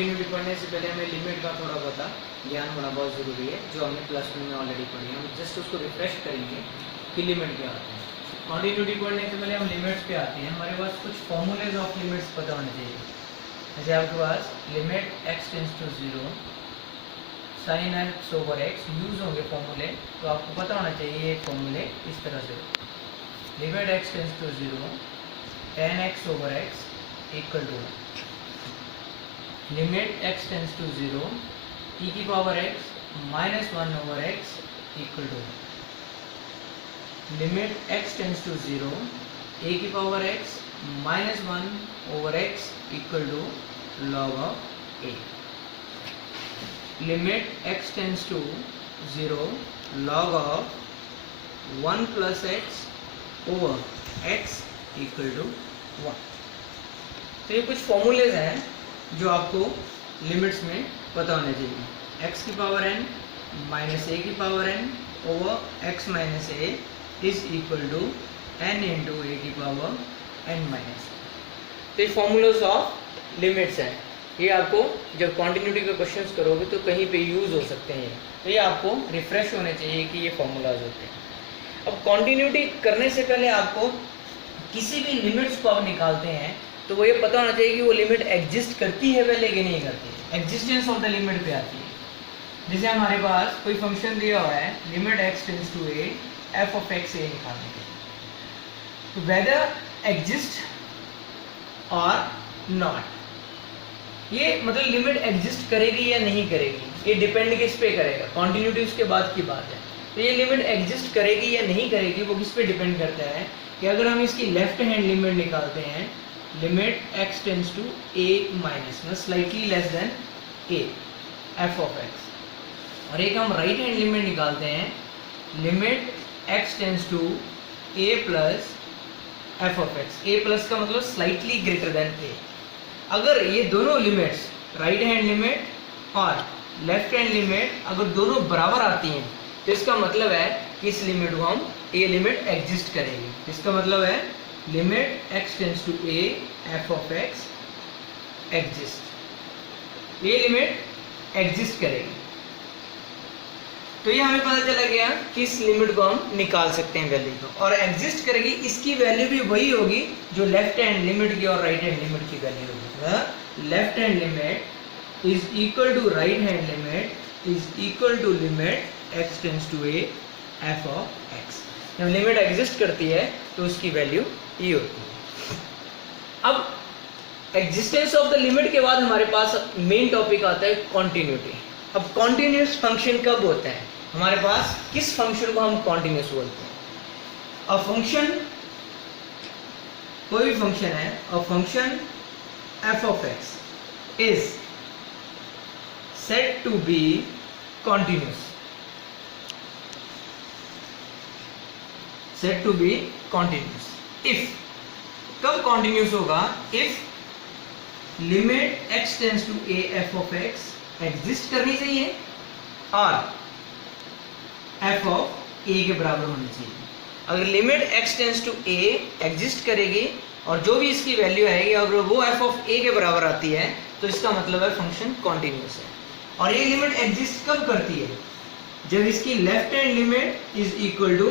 Continuity पढ़ने से पहले हमें लिमिट का थोड़ा बहुत ज्ञान होना बहुत ज़रूरी है, जो हमने प्लस 2 में ऑलरेडी पढ़ी है। हम जस्ट उसको रिफ्रेश करेंगे कि लिमिट क्या होता है। कॉन्टिन्यूटी पढ़ने से पहले हम लिमिट्स पे आते हैं। हमारे पास कुछ फॉर्मूलेज ऑफ लिमिट्स पता होने चाहिए। जैसे आपके पास limit x tends to 0 sin x over x use होंगे फॉर्मूले, तो आपको पता होना चाहिए ये फॉर्मूले इस तरह से। Limit x tends to 0 tan x over x equal to limit x tends to 0 e की power x minus 1 over x equal to limit x tends to 0 a की power x minus 1 over x equal to log of a। Limit x tends to 0 log of 1 plus x over x equal to 1। तो ये कुछ formulas हैं जो आपको limits में पता होने चाहिए। x की पावर n माइनस a की power n over x minus a is equal to n into a की पावर n माइनस। तो ये फॉर्मूलाज ऑफ लिमिट्स हैं। ये आपको जब कॉन्टिन्यूटी के क्वेश्चंस करोगे तो कहीं पे यूज हो सकते हैं। तो ये आपको रिफ्रेश होने चाहिए कि ये फॉर्मूलाज होते हैं। अब कॉन्टिन्यूटी करने से पहले आपको किसी भी लिमिट्स को आप निकालते हैं तो वो ये पता होना चाहिए कि वो लिमिट एग्जिस्ट करती है पहले कि नहीं करती। एग्जिस्टेंस ऑफ द लिमिट पे आती है। जैसे हमारे पास कोई फंक्शन दिया हुआ है limit x tends to a f of x a निकालने के लिए, तो वेदर एग्जिस्ट और नॉट, ये मतलब लिमिट एग्जिस्ट करेगी या नहीं करेगी, ये डिपेंड किस पे करेगा। कॉन्टिन्यूटी उसके बाद की बात है। तो ये लिमिट एग्जिस्ट करेगी या नहीं करेगी वो किस पे डिपेंड करता है कि अगर हम इसकी लेफ्ट हैंड लिमिट निकालते हैं limit x tends to a minus में slightly less than a f of x, और एक हम राइट हैंड लिमिट निकालते हैं limit x tends to a plus f of x। a plus का मतलब स्लाइटली ग्रेटर देन a। अगर ये दोनों लिमिट्स राइट हैंड लिमिट और लेफ्ट हैंड लिमिट अगर दोनों बराबर आती हैं तो इसका मतलब है कि इस लिमिट को हम a लिमिट एग्जिस्ट करेगी। इसका मतलब है limit x tends to a f of x exist, ये लिमिट एग्जिस्ट करेगी। तो ये हमें पता चला गया कि इस लिमिट को हम निकाल सकते हैं वैल्यू को, और एग्जिस्ट करेगी इसकी वैल्यू भी वही होगी जो लेफ्ट हैंड लिमिट की और राइट हैंड लिमिट की वैल्यू होगी। Left hand limit is equal to right hand limit is equal to limit x tends to a f of x। जब लिमिट एग्जिस्ट करती है तो उसकी वैल्यू ये होती है। अब एग्जिस्टेंस ऑफ द लिमिट के बाद हमारे पास मेन टॉपिक आता है कॉन्टिन्यूटी। अब कॉन्टिन्यूस फंक्शन कब होता है हमारे पास, किस फंक्शन को हम कॉन्टिन्यूस बोलते हैं। अ फंक्शन, कोई भी फंक्शन है, a function f of x is said to be continuous, said to be continuous if, कब कॉन्टिन्यूस होगा, if limit x tends to a f of x exist करनी चाहिए और f ऑफ a के बराबर होनी चाहिए। अगर limit x tends to a exist करेगी और जो भी इसकी वैल्यू आएगी अगर वो f ऑफ a के बराबर आती है तो इसका मतलब है फंक्शन कॉन्टिन्यूस है। और ये लिमिट एग्जिस्ट कब करती है, जब इसकी left hand limit is equal to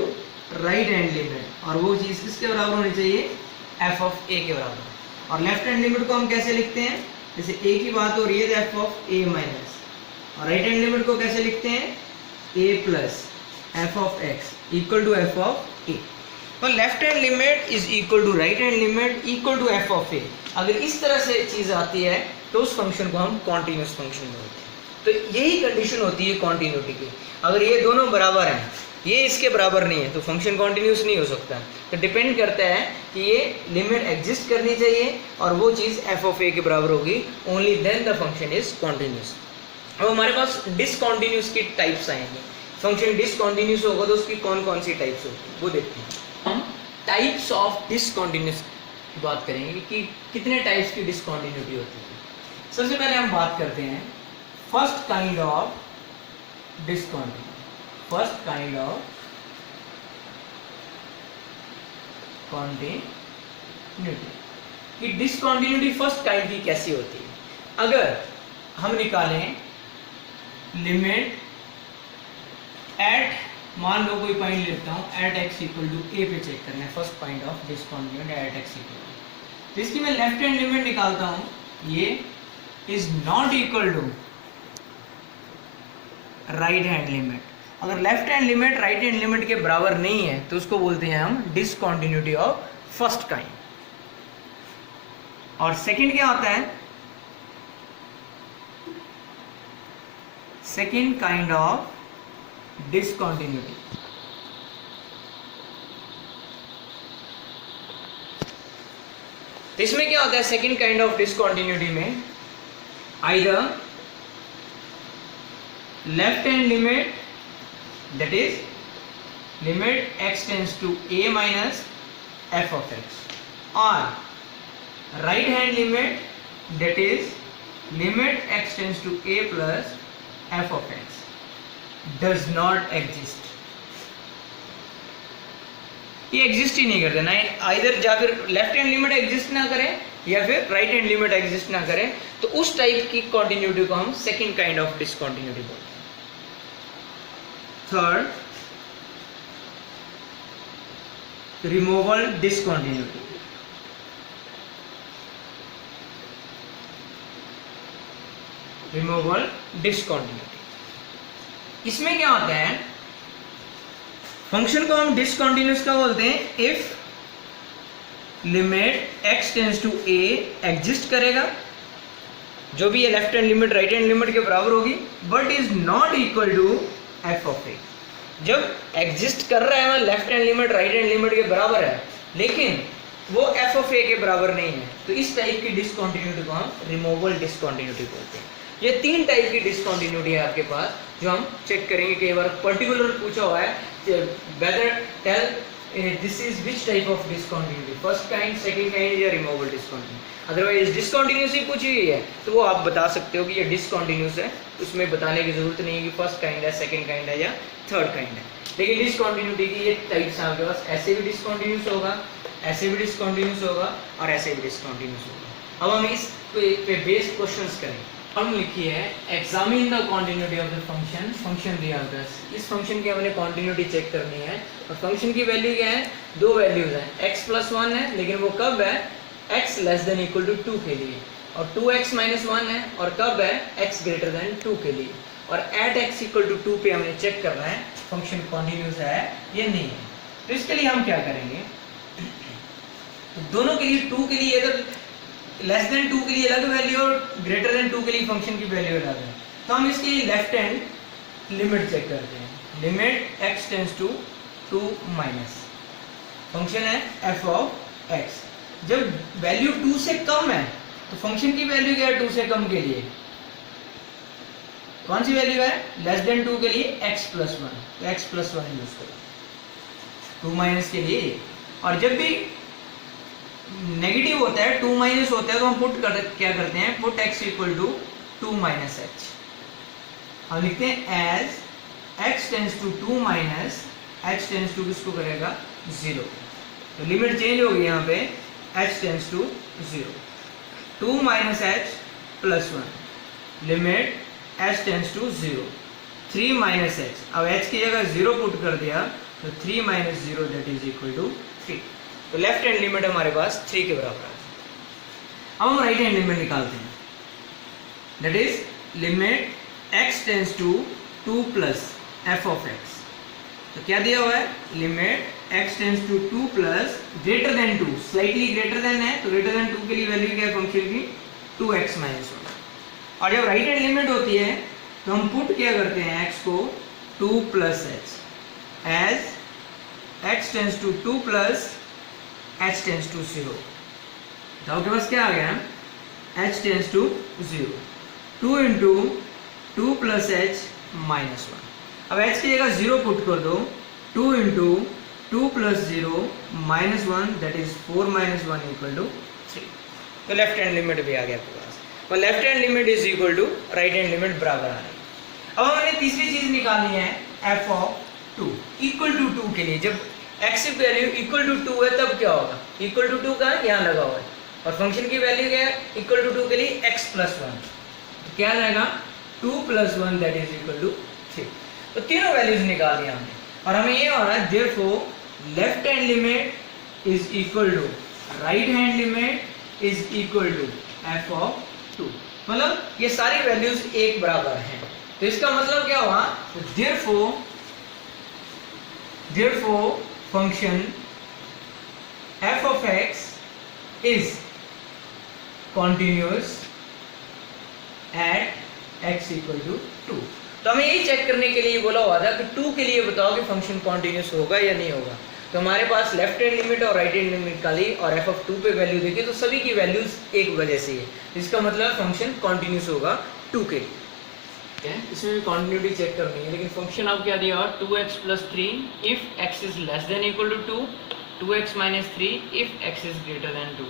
right hand limit, और वो चीज किसके बराबर होनी चाहिए, f ऑफ a के बराबर। और लेफ्ट हैंड लिमिट को हम कैसे लिखते हैं, जैसे a की बात हो रही है तो f ऑफ a माइनस, और राइट हैंड लिमिट को कैसे लिखते हैं, a plus f of x equal to f of a। तो left hand limit is equal to right hand limit equal to f of a। अगर इस तरह से चीज आती है तो उस फंक्शन को हम कॉन्टिन्यूस फंक्शन बोलते हैं। तो यही कंडीशन होती है कॉन्टिन्यूटी की। अगर ये दोनों बराबर हैं, ये इसके बराबर नहीं है तो फंक्शन कॉन्टिन्यूस नहीं हो सकता। तो डिपेंड करता है कि ये लिमिट एग्जिस्ट करनी चाहिए और वो चीज़ f ऑफ a के बराबर होगी, only then the function is continuous. अब हमारे पास डिसकॉन्टिन्यूस की टाइप्स आएंगे। फंक्शन डिसकॉन्टिन्यूस होगा तो उसकी कौन कौन सी टाइप्स होगी वो देखते हैं। हम टाइप्स ऑफ डिसकॉन्टिन्यूस की बात करेंगे कि कितने टाइप्स की डिसकॉन्टिन्यूटी होती है। सबसे पहले हम बात करते हैं first kind of discontinuity. First kind of continuity कि डिसकॉन्टिन्यूटी फर्स्ट काइंड की कैसी होती है। अगर हम निकालें लिमिट एट, मान लो कोई पॉइंट लेता हूँ at x equal to a पे चेक करना है, first point of discontinuity at x equal to, तो इसकी मैं लेफ्ट हैंड लिमिट निकालता हूँ, ये is not equal to right hand limit. अगर left hand limit right hand limit के बराबर नहीं है तो उसको बोलते हैं हम डिसकंटिन्यूटी ऑफ फर्स्ट काइंड। और सेकंड क्या होता है, सेकंड काइंड ऑफ डिसकंटिन्यूटी। इसमें क्या होता है सेकंड काइंड ऑफ डिसकंटिन्यूटी में, either left hand limit that is limit x tends to a minus f of x, or right hand limit that is limit x tends to a plus f of x does not exist। ये exist ही नहीं करते ना, either या फिर left hand limit exist ना करे या फिर राइट हैंड लिमिट एग्जिस्ट ना करे, तो उस टाइप की कॉन्टिन्यूटी को हम सेकेंड काइंड ऑफ डिसकंटिन्यूटी बोलते हैं। Third, removal discontinuity. Removal discontinuity, इसमें क्या होता है, फंक्शन को हम डिसकंटिन्यूअस का बोलते हैं if limit x tends to a exist करेगा, जो भी ये left hand limit right hand limit के बराबर होगी, but is not equal to f of a। जब एग्जिस्ट कर रहा है left hand limit right hand limit के बराबर है, लेकिन वो f ऑफ a के बराबर नहीं है, तो इस टाइप की डिसकंटिन्यूटी को हम रिमूवल डिसकंटिन्यूटी बोलते हैं। ये तीन टाइप की डिसकंटिन्यूटी है आपके पास जो हम चेक करेंगे। कई बार पर्टिकुलर पूछा हुआ है, better tell this is which type of discontinuity, first kind, second kind या रिमूवल डिसकंटिन्यूटी। अदरवाइज डिसकंटिन्यूस ही पूछी गई है तो वो आप बता सकते हो कि ये डिसकंटिन्यूस है, उसमें बताने की जरूरत नहीं है कि फर्स्ट काइंड है, सेकंड काइंड है या थर्ड काइंड है। लेकिन डिसकंटिन्यूटी की ये टाइप्स हैं आपके पास, ऐसे भी डिसकंटिन्यूस होगा, ऐसे भी डिसकंटिन्यूस होगा और ऐसे भी डिसकंटिन्यूस होगा। अब हम इस पे बेस्ड क्वेश्चंस करेंगे। हम लिखिए examine the continuity of the function, function दिया होता है, इस फंक्शन की हमने कॉन्टिन्यूटी चेक करनी है और फंक्शन की वैल्यू क्या है, दो वैल्यूज हैं, x + 1 है, लेकिन वो कब है, x < 2 के लिए, और 2x - 1 है, और कब है, x < 2 के लिए। और एट x = 2 पे हमने चेक करना है फंक्शन कॉन्टिन्यूस है या नहीं है। तो इसके लिए हम क्या करेंगे, तो दोनों के लिए 2 के लिए अगर <2 के लिए अलग वैल्यू और <2 के लिए फंक्शन की वैल्यू अलग है, तो हम इसकी लेफ्ट हैंड लिमिट चेक करते हैं। Limit x tends to 2 minus, function है f ऑफ x, जब वैल्यू 2 से कम है तो फंक्शन की वैल्यू क्या है, 2 से कम के लिए कौन सी वैल्यू है, <2 के लिए x + 1, तो x + 1 यूज करो 2 माइनस के लिए। और जब भी नेगेटिव होता है, 2 माइनस होता है, तो हम क्या करते हैं, पुट x = 2 - h। हम लिखते हैं as x tends to 2 minus h tends to किसको करेगा, 0। तो लिमिट चेंज होगी यहाँ पे, h tends to 0, 2 - h + 1, limit h tends to 0, 3 - h, अब h की जगह 0 पुट कर दिया तो 3 - 0 = 3। तो लेफ्ट हैंड लिमिट हमारे पास 3 के बराबर है। अब हम राइट हैंड लिमिट निकालते हैं, that is limit x tends to 2 + f of x। तो क्या दिया हुआ है, limit x tends to 2 + <2, slightly greater than है, तो <2 के लिए वैल्यू क्या है फंक्शन की, 2x - 1। और जब राइट हैंड लिमिट होती है तो हम पुट क्या करते हैं, x को 2 + h as x tends to 2 + h tends to 0। तो आपके पास क्या आ गया, h टेंड्स टू 0, 2 × 2 + h - 1। अब h की जगह 0 पुट कर दो, 2 × 2 + 0 - 1, दैट इज 4 - 1 = 3। तो लेफ्ट हैंड लिमिट भी आ गया आपके पास, और left hand limit is equal to right hand limit बराबर आ रही है। अब हमने तीसरी चीज निकालनी है, f ऑफ 2 = 2 के लिए। जब x की वैल्यू = 2 है तब क्या होगा, = 2 का यहाँ लगा हुआ है, और फंक्शन की वैल्यू क्या है, = 2 के लिए x + 1, तो क्या जाएगा 2 + 1 दैट इज इक्वल टू 3। तो तीनों वैल्यूज निकाल दिया हमने और हमें ये हो रहा है therefore left hand limit is equal to right hand limit is equal to f of 2। मतलब ये सारी वैल्यूज एक बराबर हैं। तो इसका मतलब क्या हुआ, therefore function f of x is continuous at x equal to 2। तो हमें यही चेक करने के लिए बोला हुआ था कि 2 के लिए बताओ कि फंक्शन कॉन्टिन्यूस होगा या नहीं होगा। तो हमारे पास लेफ्ट हैंड लिमिट और राइट हैंड लिमिट निकाली और f of 2 पे वैल्यू देखी तो सभी की वैल्यूज एक वजह से है, इसका मतलब फंक्शन कॉन्टिन्यूस होगा 2 के। इसमें भी कॉन्टिन्यूटी चेक करनी है, लेकिन फंक्शन आप क्या दिया 2x + 3 if x is less than equal to 2, 2x - 3 if x is greater than 2।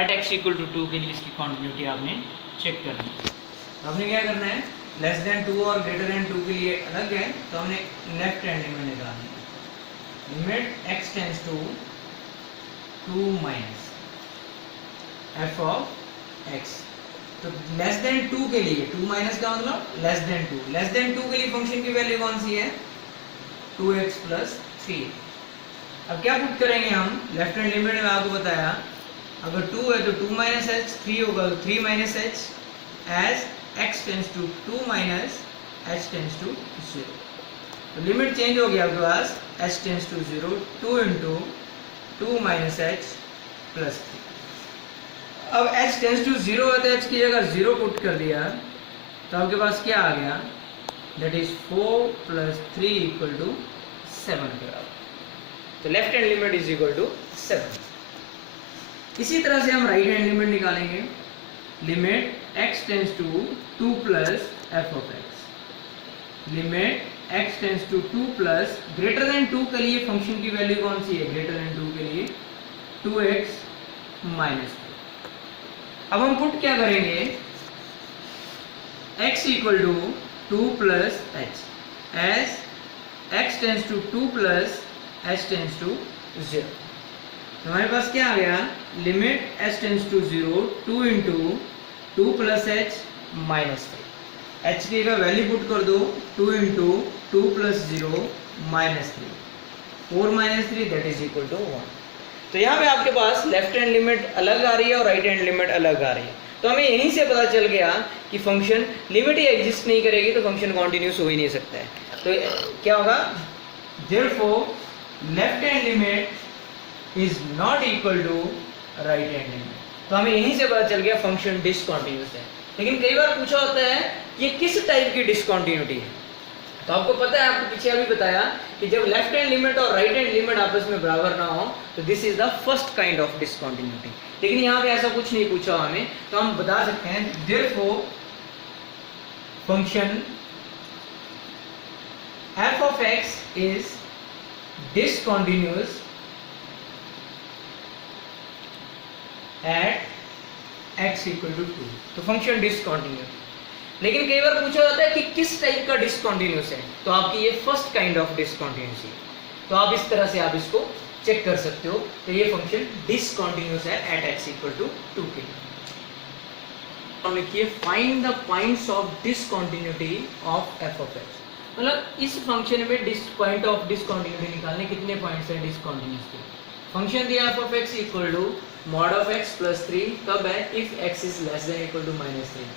At x equal to 2 के लिए इसकी कॉन्टिन्यूटी आपने चेक करनी है। आपने क्या करना है, लेस देन 2 और ग्रेटर देन 2 के लिए अलग है, तो हमने लेफ्ट हैंड लिमिट निकालनी है। Limit x tends to 2 minus f of x। तो लेस देन 2 के लिए 2 माइनस का मतलब लेस देन 2, लेस देन 2 के लिए फंक्शन की वैल्यू कौन सी है 2x + 3। अब क्या पुट करेंगे हम, लेफ्ट हैंड लिमिट में आपको बताया अगर 2 है तो 2 - h, 3 होगा तो 3 - h as x tends to 2 minus h tends to 0। तो लिमिट चेंज हो गया आपके पास h टेंड्स टू 0, 2 × 2 - h + 3। अब h टेंड्स टू 0 है तो h की जगह 0 पुट कर दिया तो आपके पास क्या आ गया, दैट इज 4 + 3 = 7 के बराबर। तो left hand limit is equal to 7। इसी तरह से हम राइट हैंड लिमिट निकालेंगे। Limit x tends to 2 + f of x। Limit x tends to 2 + greater than 2 के लिए फंक्शन की वैल्यू कौन सी है, ग्रेटर देन 2 के लिए 2x - 2। अब हम पुट क्या करेंगे, x equal to 2 + h as x tends to 2 + h tends to 0। तो हमारे पास क्या आ गया, limit h tends to 0, 2 × 2 + h - 3। h की का वैल्यू पुट कर दो 2 × 2 + 0 - 3, 4 - 3 दैट इज इक्वल टू 1। तो यहाँ पे आपके पास लेफ्ट हैंड लिमिट अलग आ रही है और राइट हैंड लिमिट अलग आ रही है। तो हमें यहीं से पता चल गया कि फंक्शन लिमिट ही एग्जिस्ट नहीं करेगी तो फंक्शन कॉन्टिन्यूस हो ही नहीं सकता है। तो क्या होगा, therefore left hand limit is not equal to right hand limit. तो हमें यहीं से पता चल गया फंक्शन डिसकंटिन्यूस है। लेकिन कई बार पूछा होता है ये किस टाइप की डिसकंटिन्यूटी है, तो आपको पता है, आपको पीछे अभी बताया कि जब लेफ्ट हैंड लिमिट और राइट हैंड लिमिट आपस में बराबर ना हो तो this is the first kind of discontinuity. लेकिन यहाँ पे ऐसा कुछ नहीं पूछा हमें, तो हम बता सकते हैं therefore function f of x is discontinuous at x equal to 2। तो फंक्शन डिसकंटिन्यूस। लेकिन कई बार पूछा जाता है कि किस टाइप का डिसकंटिन्यूस है, तो आपकी ये फर्स्ट काइंड ऑफ डिसकंटिन्यूस है। तो आप इस तरह से आप इसको चेक कर सकते हो। तो ये फंक्शन डिसकंटिन्यूस है एट x = 2 के लिए। हम लिखिए find the points of discontinuity of f of x। मतलब इस फंक्शन में पॉइंट ऑफ डिसकंटिन्यूटी निकालने कितने पॉइंट्स हैं डिसकंटिन्यूस के। फंक्शन दिया f of x = mod of x + 3 कब है, if x is less than equal to -3।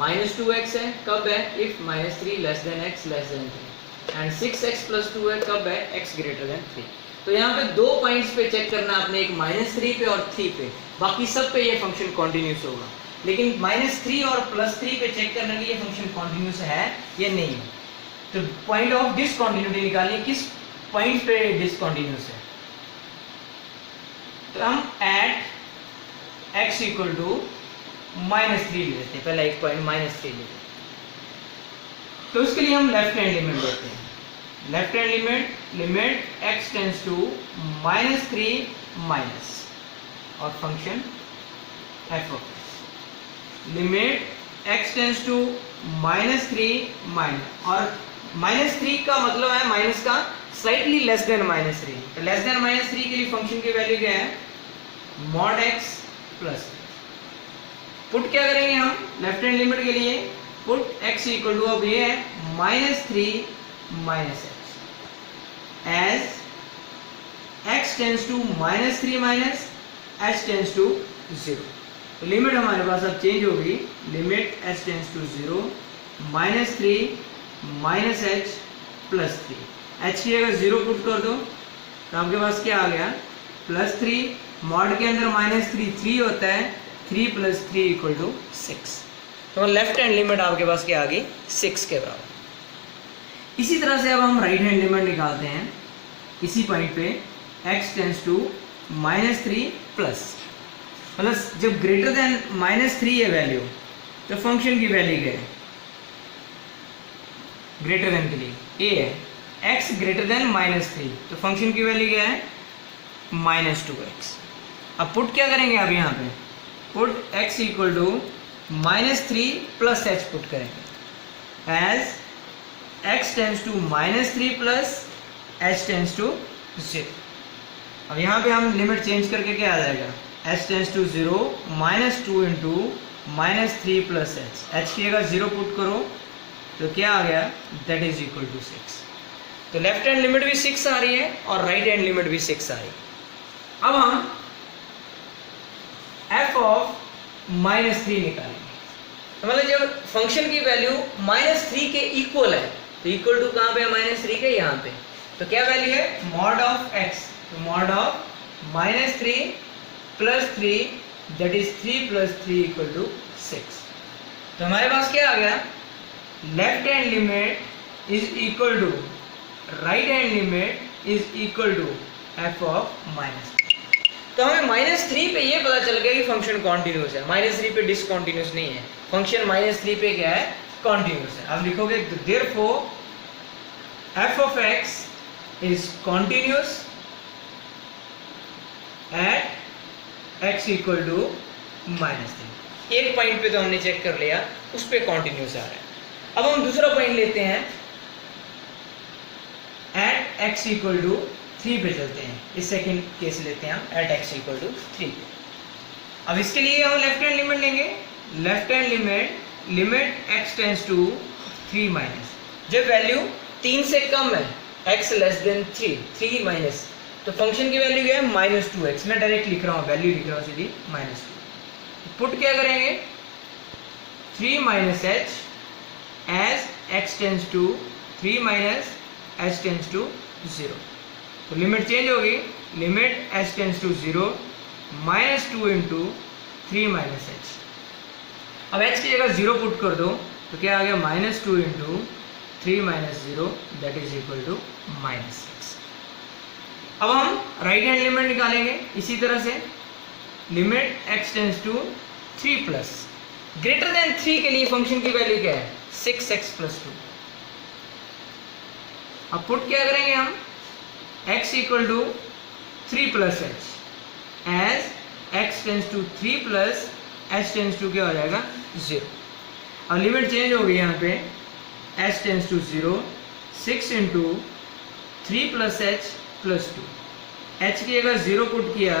-2x है कब है, if -3 less than x less than 3। And 6x + 2 है कब है, x ग्रेटर देन 3। तो यहाँ पे 2 पॉइंट्स पे चेक करना आपने, एक -3 पे और 3 पे, बाकी सब पे ये फंक्शन कॉन्टिन्यूस होगा। लेकिन -3 और +3 पे चेक करना कि ये फंक्शन कॉन्टिन्यूस है या नहीं है। तो पॉइंट ऑफ डिसकंटिन्यूटी निकालनी, किस पॉइंट पे डिसकंटिन्यूस है। तो हम एट x इक्वल टू -3 लेते हैं, पहला एक पॉइंट -3 लेते हैं। तो उसके लिए हम लेफ्ट हैंड लिमिट लेते हैं। Left hand limit x tends to -3 minus और function f of x। Limit x tends to -3 minus, और -3 का मतलब है माइनस का स्लाइटली लेस देन -3। तो लेस देन -3 के लिए फंक्शन की वैल्यू क्या है, mod x + पुट क्या करेंगे हम लेफ्ट हैंड लिमिट के लिए पुट x इक्वल टू, अब ये है -3 minus x as x tends to -3 minus h tends to 0। तो लिमिट हमारे पास अब चेंज होगी, limit h tends to 0 -3 minus h plus 3। h की जगह 0 पुट कर दो तो आपके पास क्या आ गया, +3, मॉड के अंदर -3 3 होता है, 3 + 3 इक्वल टू 6। तो लेफ्ट हैंड लिमिट आपके पास क्या आ गई, 6 के बराबर। इसी तरह से अब हम राइट हैंड लिमिट निकालते हैं इसी पॉइंट पे, x टेंस टू -3 प्लस, मतलब जब ग्रेटर देन -3 है वैल्यू तो फंक्शन की वैल्यू क्या है, ग्रेटर देन के लिए a है, x ग्रेटर देन -3 तो फंक्शन की वैल्यू क्या है, -2x। अब पुट क्या करेंगे आप यहाँ पे, put x equal to -3 plus h put करेंगे as x tends to -3 plus h tends to 0। अब यहाँ पे हम लिमिट चेंज करके क्या आ जाएगा, h tends to 0 -2 into -3 plus h की जगह 0 पुट करो तो क्या आ गया, दैट इज इक्वल टू 6। तो लेफ्ट हैंड लिमिट भी 6 आ रही है और राइट हैंड लिमिट भी 6 आ रही है। अब हम f ऑफ -3 निकालेंगे, तो मतलब जब फंक्शन की वैल्यू -3 के इक्वल है, तो इक्वल टू कहाँ पे है, -3 के यहाँ पे, तो क्या वैल्यू है, मॉड ऑफ x, तो mod of -3 plus 3 that is 3 + 3 equal to 6। तो हमारे पास क्या आ गया, left hand limit is equal to right hand limit is equal to f of -3। तो हमें -3 पे ये पता चल गया कि फंक्शन कॉन्टिन्यूस है, -3 पे डिसकंटिन्यूस नहीं है, फंक्शन -3 पे क्या है, कॉन्टिन्यूस है। आप लिखोगे therefore f of x is continuous at x equal to -3। एक पॉइंट पे तो हमने चेक कर लिया, उस पे कॉन्टिन्यूस आ रहा है। अब हम दूसरा पॉइंट लेते हैं, एट x इक्वल टू 3 पे चलते हैं, इस सेकंड केस लेते हैं हम एट x इक्वल टू 3। अब इसके लिए हम लेफ्ट हैंड लिमिट लेंगे, left hand limit x tends to 3 minus, जब वैल्यू 3 से कम है, x लेस देन 3 माइनस, तो फंक्शन की वैल्यू क्या है, -2x। मैं डायरेक्ट लिख रहा हूँ, वैल्यू लिख रहा हूँ सीधी -2। पुट क्या करेंगे, 3 minus h as x tends to 3 minus h tends to 0। तो लिमिट चेंज होगी, limit h tends to 0 -2 into 3 minus h। अब h की जगह 0 पुट कर दो तो क्या आ गया, -2 into 3 minus 0 that is equal to -6। अब हम राइट हैंड लिमिट निकालेंगे इसी तरह से, limit x tends to 3 plus, greater than 3 के लिए फंक्शन की वैल्यू क्या है, 6x प्लस 2। अब पुट क्या करेंगे हम, x equal to 3 plus h as x tends to 3 plus h tends to क्या हो जाएगा, 0। अब लिमिट चेंज हो गई यहाँ पे, h tends to 0, 6 into 3 plus h plus 2, h की जगह 0 पुट किया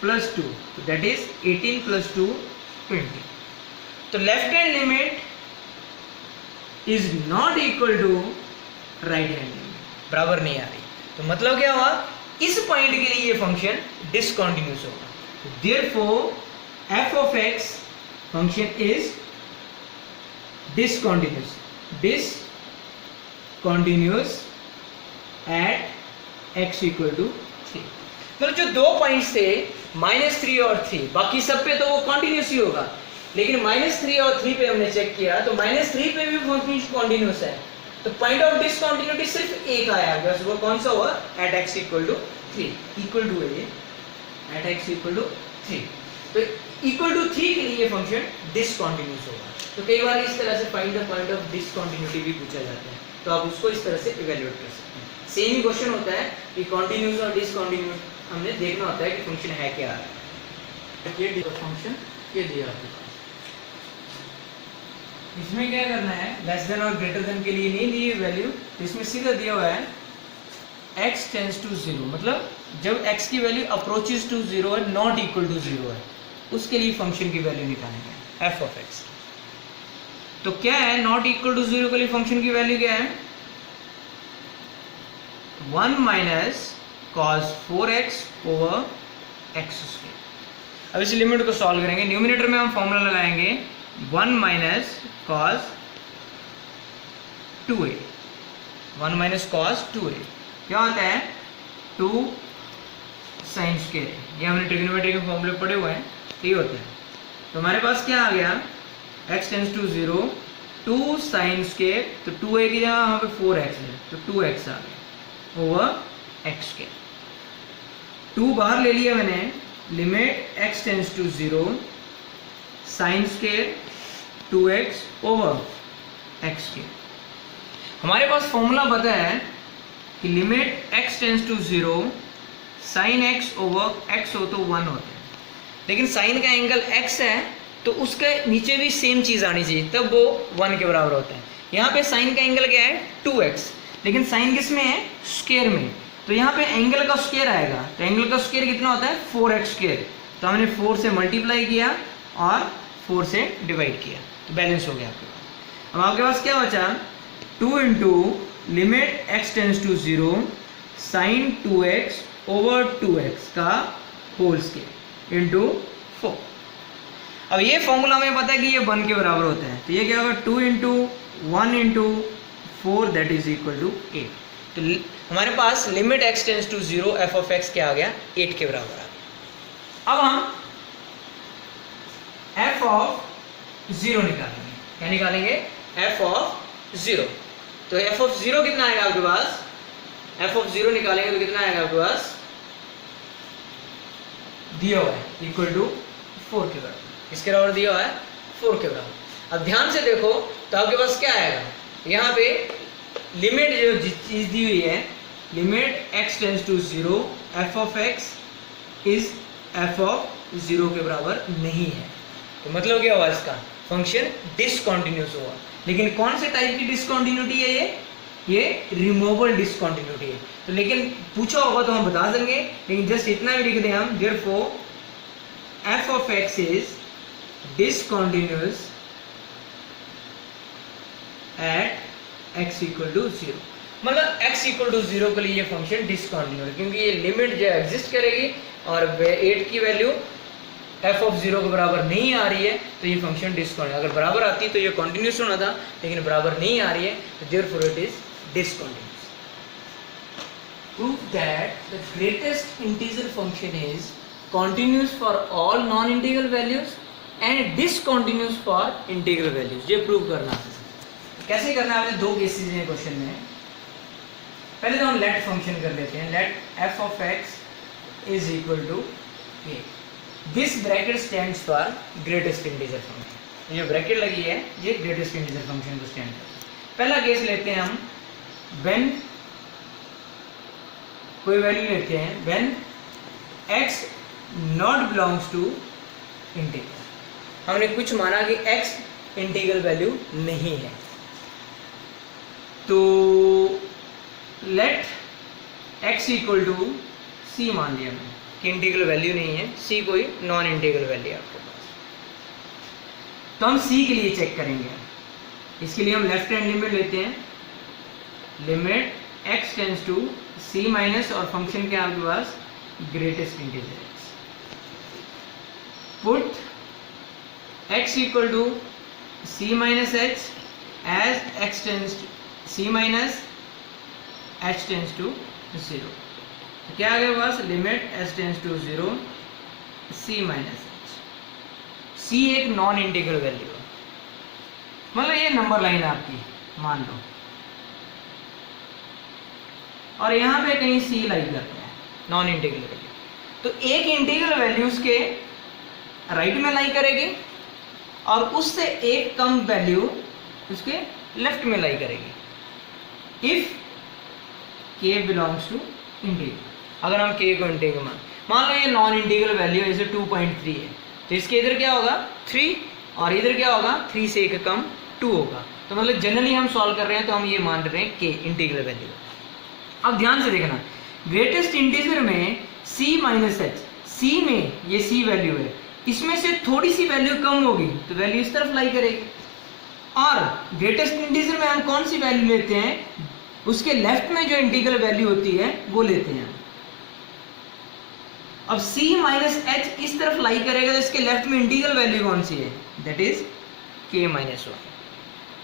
प्लस 2, तो दैट इज 18 प्लस 2 20। तो left hand limit is not equal to right hand limit, बराबर नहीं आ रही। तो मतलब क्या हुआ, इस पॉइंट के लिए ये फंक्शन डिसकंटिन्यूस होगा। Therefore f of x function is discontinuous at x equal to 3। मतलब जो दो पॉइंट्स थे -3 और 3, बाकी सब पे तो वो कॉन्टिन्यूस ही होगा, लेकिन -3 और 3 पे हमने चेक किया तो -3 पे भी फंक्शन कॉन्टिन्यूस है। तो पॉइंट ऑफ डिसकंटिन्यूटी सिर्फ एक आया, बस वो कौन सा हुआ, at x equal to 3, equal to है ये, एट x इक्वल टू 3। तो इक्वल टू 3 के लिए ये फंक्शन डिसकंटिन्यूस होगा। तो कई बार इस तरह से find the point of discontinuity भी पूछा जाता है, तो आप उसको इस तरह से इवैल्यूएट कर सकते हैं। सेम ही क्वेश्चन होता है कि कॉन्टिन्यूस और डिसकंटिन्यूस हमने देखना होता है कि फंक्शन है क्या, ये फंक्शन ये दिया आपको, इसमें क्या करना है, लेस देन और ग्रेटर देन के लिए नहीं दी वैल्यू, तो इसमें सीधा दिया हुआ है x टेंस टू 0, मतलब जब x की वैल्यू अप्रोचेस टू 0 है, नॉट इक्वल टू 0 है, उसके लिए फंक्शन की वैल्यू निकालेंगे f ऑफ x। तो क्या है, नॉट इक्वल टू 0 के लिए फंक्शन की वैल्यू क्या है, 1 minus cos 4x over x square. अब इस लिमिट को सॉल्व करेंगे, न्यूमिनेटर में हम फॉर्मूला लगाएंगे 1 minus cos 2a, 1 minus cos 2a क्या होता है 2 साइन स्क्वायर, ये हमने ट्रिग्नोमेट्री के फॉर्मूले पढ़े हुए हैं, ये होता है। तो हमारे पास क्या आ गया, x tends to 0 2 sine square, तो 2a की जगह वहाँ पे 4x है तो 2x आ गया ओवर एक्स स्क्वायर। 2 बाहर ले लिया मैंने, limit x tends to 0 sine square 2x over x square. हमारे पास फॉर्मूला पता है कि limit x tends to 0 sine x over x हो तो 1 होता है, लेकिन साइन का एंगल x है तो उसके नीचे भी सेम चीज़ आनी चाहिए, तब वो 1 के बराबर होता है। यहाँ पे साइन का एंगल क्या है 2x, लेकिन साइन किस में है, स्क्वायर में, तो यहाँ पे एंगल का स्क्वायर आएगा, तो एंगल का स्क्वायर कितना होता है 4x स्क्वायर, तो हमने 4 से मल्टीप्लाई किया और 4 से डिवाइड किया, तो बैलेंस हो गया आपके पास। अब आपके पास क्या बचा, 2 इंटू limit x tends to 0 sine 2x over 2x का होल स्क्वायर इंटू 4। अब ये फॉर्मूला हमें पता है कि ये 1 के बराबर होता है, तो ये क्या होगा 2 into 1 into 4 that is equal to 8। तो हमारे पास limit x tends to 0 f of x क्या आ गया, 8 के बराबर आ गया। अब हम f ऑफ 0 निकालेंगे, क्या निकालेंगे, f ऑफ 0। तो f ऑफ 0 कितना आएगा आपके पास, f ऑफ 0 निकालेंगे तो कितना आएगा आपके पास, दिया हुआ है इक्वल टू 4 के बराबर, इसके बराबर दिया हुआ है 4 के बराबर। अब ध्यान से देखो तो आपके पास क्या आएगा, यहाँ पे लिमिट जो चीज दी हुई है, limit x tends to 0 f of x is f of 0 के बराबर नहीं है, तो मतलब क्या हुआ, इसका फंक्शन डिसकंटिन्यूअस हुआ। लेकिन कौन से टाइप की डिसकंटिन्यूटी है ये रिमूवेबल डिसकंटिन्यूटी है, तो लेकिन पूछा होगा तो हम बता देंगे, लेकिन जस्ट इतना भी लिख दें हम, therefore f of x is discontinuous at x equal to 0, मतलब x इक्वल टू 0 के लिए ये फंक्शन डिसकंटिन्यूअस है, क्योंकि ये लिमिट जो एग्जिस्ट करेगी और 8 की वैल्यू f ऑफ 0 के बराबर नहीं आ रही है, तो ये फंक्शन डिसकंटिन्यूअस, अगर बराबर आती तो ये कंटिन्यूअस होना था, लेकिन बराबर नहीं आ रही है, तो therefore it is discontinuous. Prove that the greatest integer function is continuous for all non-integral values and discontinuous for integral values. ये प्रूव करना है, कैसे करना है, आपने दो केसेस हैं क्वेश्चन में। पहले तो हम लेट फंक्शन कर लेते हैं, late f of x is equal to a. This bracket stands for greatest integer function, ये ब्रैकेट लगी है ये greatest integer function को स्टैंड करता है। पहला केस लेते हैं हम, when कोई वैल्यू लेते हैं, when x not belongs to integral, हमने कुछ माना कि x इंटीग्रल वैल्यू नहीं है, तो let x equal to c मान लिया मैंने कि इंटीग्रल वैल्यू नहीं है, c कोई नॉन इंटीग्रल वैल्यू है आपके पास, तो हम c के लिए चेक करेंगे। इसके लिए हम लेफ्ट हैंड लिमिट लेते हैं, limit x tends to c minus, और फंक्शन क्या आपके पास greatest integer x, put x equal to c minus h as x tends to c minus h tends to 0, तो क्या आ गया पास, limit h tends to 0 c minus h, c एक नॉन इंटीग्रल वैल्यू है, मतलब ये नंबर लाइन आपकी मान लो, और यहाँ पे कहीं c लाई करते हैं नॉन इंटीग्रल वैल्यू, तो एक इंटीग्रल वैल्यू उसके राइट में लाई करेगी और उससे एक कम वैल्यू उसके लेफ्ट में लाई करेगी, if k belongs to integral. अगर हम k को इंटीग्रल मान लो, ये नॉन इंटीग्रल वैल्यू जैसे 2.3 है, तो इसके इधर क्या होगा 3, और इधर क्या होगा 3 से एक कम 2 होगा, तो मतलब जनरली हम सॉल्व कर रहे हैं तो हम ये मान रहे हैं k इंटीग्रल वैल्यू। अब ध्यान से देखना, ग्रेटेस्ट इंटीजर में c माइनस h, c में ये c वैल्यू है, इसमें से थोड़ी सी वैल्यू कम होगी तो वैल्यू इस तरफ लाई करेगी, और ग्रेटेस्ट इंटीजर में हम कौन सी वैल्यू लेते हैं, उसके लेफ्ट में जो इंटीग्रल वैल्यू होती है वो लेते हैं। अब c माइनस एच इस तरफ लाई करेगा तो इसके लेफ्ट में इंटीग्रल वैल्यू कौन सी है, दैट इज k माइनस 1।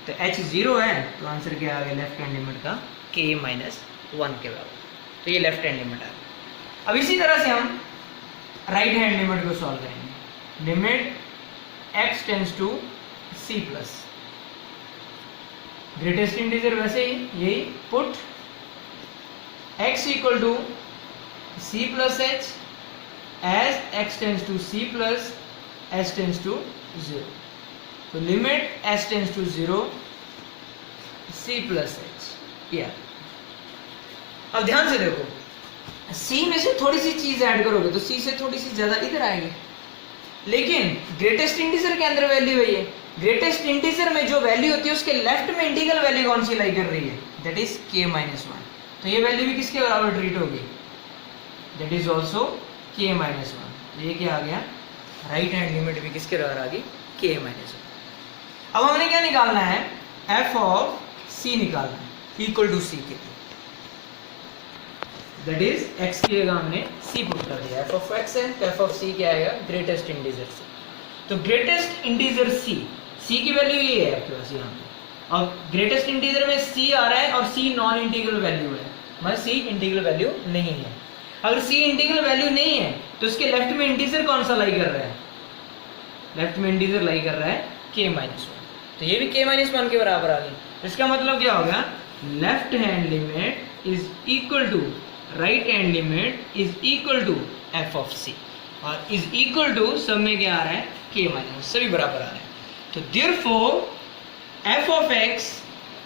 तो h 0 है तो आंसर क्या आ गया लेफ्ट हैंड लिमिट का k माइनस 1 के बराबर। तो ये लेफ्ट हैंड लिमिट है। अब इसी तरह से हम राइट हैंड लिमिट को सॉल्व करेंगे। Limit x tends to c plus, greatest integer वैसे ही यही, put x equal to c plus h as x tends to c plus s tends to 0। तो limit s tends to 0 c plus h. या अब ध्यान से देखो, c में से थोड़ी सी चीज ऐड करोगे तो c से थोड़ी सी ज्यादा इधर आएगी, लेकिन ग्रेटेस्ट इंटीजर के अंदर वैल्यू है ये। ग्रेटेस्ट इंटीजर में जो वैल्यू होती है उसके लेफ्ट में इंटीग्रल वैल्यू कौन सी लाई कर रही है, दैट इज k माइनस 1। तो ये वैल्यू भी किसके बराबर ट्रीट होगी, that is also k minus 1। ये क्या आ गया, राइट हैंड लिमिट भी किसके बराबर आ गई, k माइनस 1। अब हमने क्या निकालना है, f ऑफ c निकालना है इक्वल टू c के लिए, दैट इज x की जगह हमने c पुट कर दिया। f ऑफ x है तो f ऑफ c क्या आएगा, ग्रेटेस्ट इंटीजर c। तो ग्रेटेस्ट इंटीजर c की वैल्यू ये है आपके पास यहाँ पे। अब ग्रेटेस्ट इंटीजर में c आ रहा है और c नॉन इंटीग्रल वैल्यू है, मतलब c इंटीग्रल वैल्यू नहीं है। अगर c इंटीग्रल वैल्यू नहीं है तो इसके लेफ्ट में इंटीजर कौन सा लाई कर रहा है, लेफ्ट में इंटीजर लाई कर रहा है k माइनस 1। तो ये भी k माइनस 1 के बराबर आ गई। इसका मतलब क्या होगा, left hand limit is equal to right hand limit is equal to f of c, और इज इक्वल टू सब में क्या आ रहा है, k माइनस, सभी बराबर आ रहे हैं। तो therefore f of x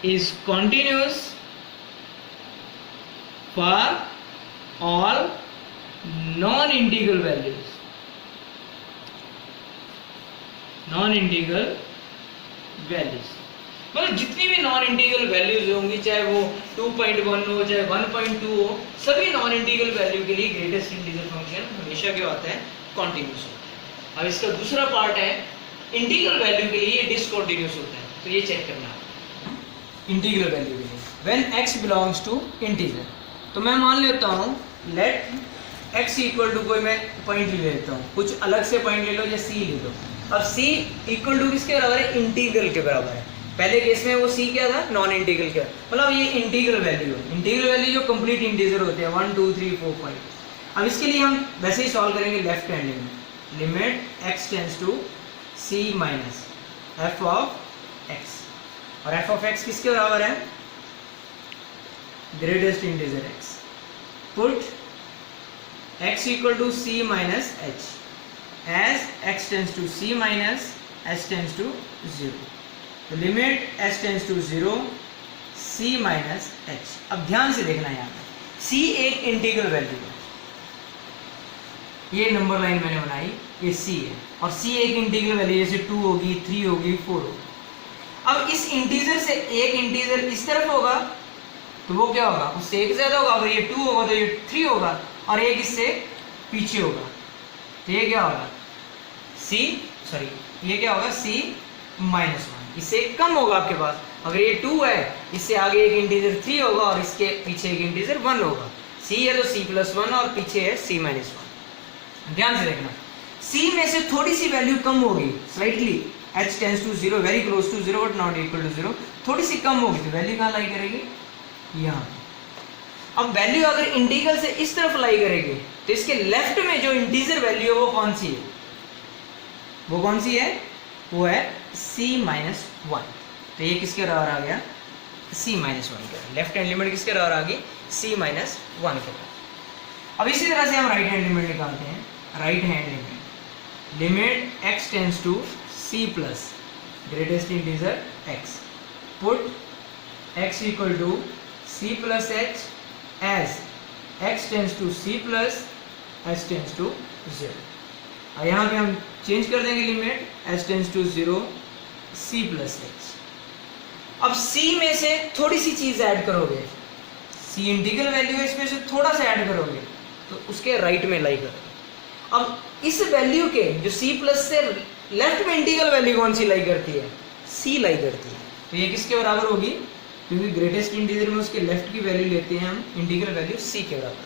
is continuous for all non integral values, non integral values मतलब जितनी भी नॉन इंटीग्रल वैल्यूज होंगी, चाहे वो 2.1 हो चाहे 1.2 हो, सभी नॉन इंटीग्रल वैल्यू के लिए ग्रेटेस्ट इंटीग्रल फंक्शन हमेशा क्या होता है, कॉन्टिन्यूस होता है। अब इसका दूसरा पार्ट है, इंटीग्रल वैल्यू के लिए डिसकंटिन्यूअस होता है। तो ये चेक करना है इंटीग्रल वैल्यू के लिए, when x belongs to integer. तो मैं मान लेता हूँ लेट x इक्वल टू, कोई मैं पॉइंट ले लेता हूँ, कुछ अलग से पॉइंट ले लो या c ले लो। अब c इक्वल टू किसके बराबर है, इंटीग्रल के बराबर है। पहले केस में वो c क्या था, नॉन इंटीग्रल क्या, मतलब ये इंटीग्रल वैल्यू है। इंटीग्रल वैल्यू जो कंप्लीट इंटीजर होते हैं 1 2 3 4 5। अब इसके लिए हम वैसे ही सॉल्व करेंगे left hand limit, limit x tends to c minus f of x, और f ऑफ x किसके बराबर है, greatest integer x। Put x equal to c minus h as x tends to c minus s tends to 0। तो limit s tends to 0 c minus h। अब ध्यान से देखना यहाँ पे, c एक इंटीग्रल वैल्यू है, ये नंबर लाइन मैंने बनाई, ये c है, और c एक इंटीग्रल वैल्यू, जैसे 2 होगी 3 होगी 4 होगी। अब इस इंटीजर से एक इंटीजर इस तरफ होगा तो वो क्या होगा, उससे एक ज्यादा होगा। अगर ये 2 होगा तो ये 3 होगा, और एक इससे पीछे होगा तो ये क्या होगा, ये क्या होगा c माइनस 1, इससे एक कम होगा आपके पास। अगर ये 2 है, इससे आगे एक इंटीजर 3 होगा और इसके पीछे एक इंटीजर 1 होगा। c है तो c प्लस 1 और पीछे है c माइनस 1। ध्यान से देखना, c में से थोड़ी सी वैल्यू कम होगी, slightly h tends to 0, very close to 0 but not equal to 0, थोड़ी सी कम होगी तो वैल्यू कहाँ लाई करेगी, यहाँ। अब वैल्यू अगर इंटीग्रल से इस तरफ लाई करेगी तो इसके लेफ्ट में जो इंटीजर वैल्यू है वो कौन सी है, वो कौन सी है, वो है c माइनस 1। तो ये किसके बराबर आ गया, c माइनस 1 के, लेफ्ट हैंड लिमिट किसके बराबर आ गई, c माइनस 1 के। अब इसी तरह से हम राइट हैंड लिमिट निकालते हैं। Right hand limit, limit x tends to c plus greatest integer x, put x equal to c plus h as x tends to c plus s tends to 0। और यहाँ पे हम change कर देंगे limit s tends to 0 c plus h। अब c में से थोड़ी सी चीज ऐड करोगे, c इंटीग्रल वैल्यू है, इसमें से थोड़ा सा ऐड करोगे तो उसके राइट में लाई करोगे। अब इस वैल्यू के जो c प्लस से लेफ्ट में इंटीग्रल वैल्यू कौन सी लाई करती है, सी लाई करती है। तो ये किसके बराबर होगी, क्योंकि ग्रेटेस्ट इंटीजर में उसके लेफ्ट की वैल्यू लेते हैं हम, इंटीग्रल वैल्यू सी के बराबर,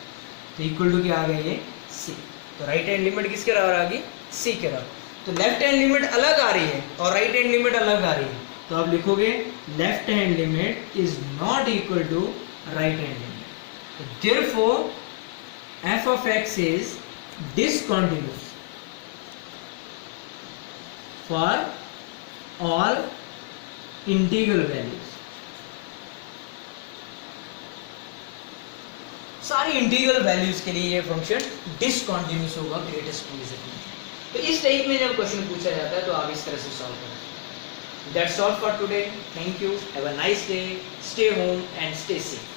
तो इक्वल टू क्या आ गया ये सी। तो राइट हैंड लिमिट किसके बराबर आ गई, सी के बराबर। तो लेफ्ट हैंड लिमिट अलग आ रही है और राइट हैंड लिमिट अलग आ रही है, तो आप लिखोगे left hand limit is not equal to right hand limit. Therefore f of x is discontinuous for all integral values। सारी इंटीग्रल वैल्यूज के लिए ये फंक्शन डिसकंटिन्यूअस होगा ग्रेटेस्ट इंटीजर में। तो इस टाइप में जब क्वेश्चन पूछा जाता है तो आप इस तरह से सॉल्व करें। That's all for today, thank you, have a nice day, stay home and stay safe.